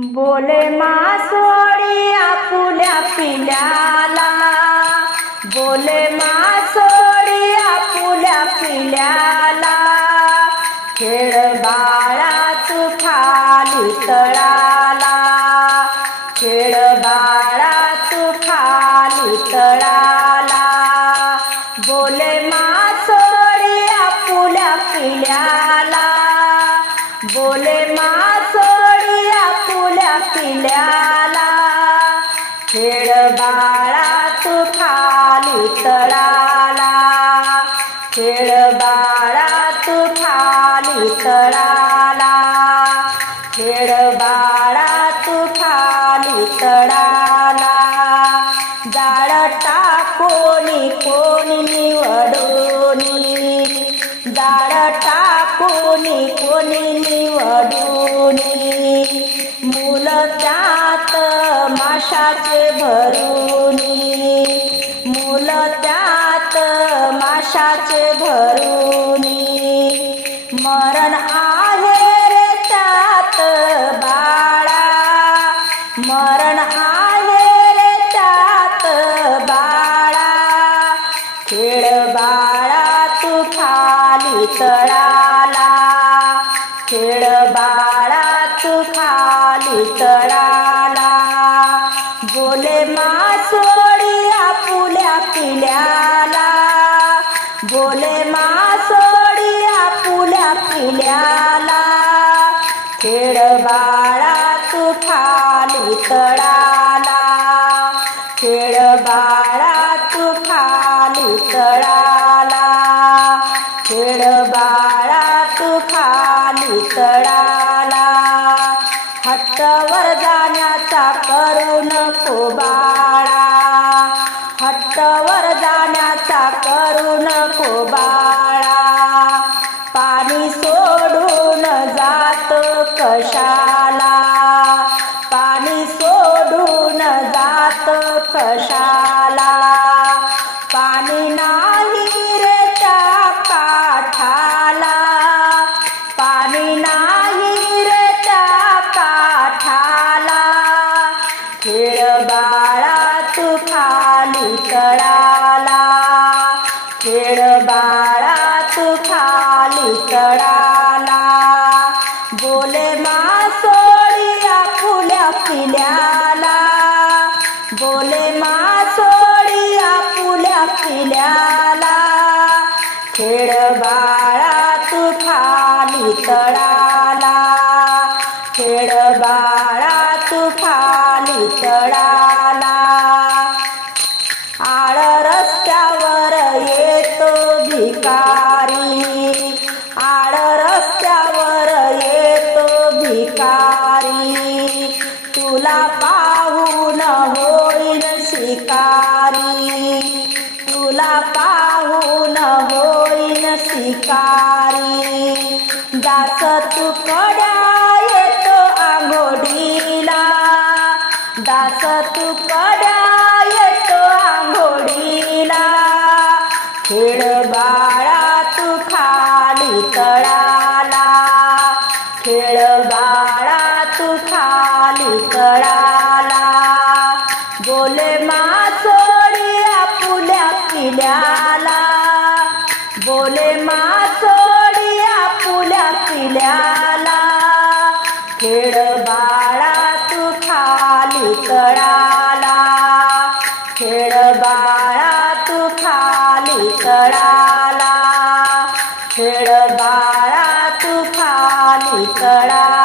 बोले मासोळी आपुल्या पिल्याला. बोले मा खेळ बाळा तू खाली तळाला. खेळ बाळा तू खाली तळाला. खेळ बाळा तू खाली तळाला. जाळ टाकोनी कोणी निवडोनी. जाळ टाकोनी कोणी निवडोनी. मुलं त्या माशाचे भरुनी मुलं त्यात माशाचे भरूनी. मरण आहे रे त्यात बाळा मरण आहे रे त्यात बाळा. खेळ बाळा तू खाली तळाला खेळ बाळा तू खाली तळाला. पिल्याला बोले मासोळी आपुल्या पिल्याला खेळ बाळा तू खाली तळाला. खेळ बाळा तू खाली तळाला. खेळ बाळा तू खाली तळाला. हट्टवर जाण्याचा करू नको बाळा नको बाळा पाणी सोडून जात कशाला? पाणी सोडून जात कशाला? पाणी नाही रे त्या काठाला. पाणी नाही रे त्या काठाला. खेळ खाली तळाला बोले मासोळी आपुल्या पिल्याला. बोले मासोळी आपुल्या पिल्याला. खेळ बाळा तू खाली तळा पाहून होईन शिकारी. दास तू कड्या येतो आंघोडीला दास तू कड्या येतो आंघोडीला खेळ बाळा तू खाली तळाला. खेळ बाळा तू खाली तळाला. मासोडिया पुल्या आपुल्या पिल्याला. खेळ बाळा तू खाली तळाला. खेळ बाळा तू खाली तळाला. खेळ बाळा तू खाली तळाला.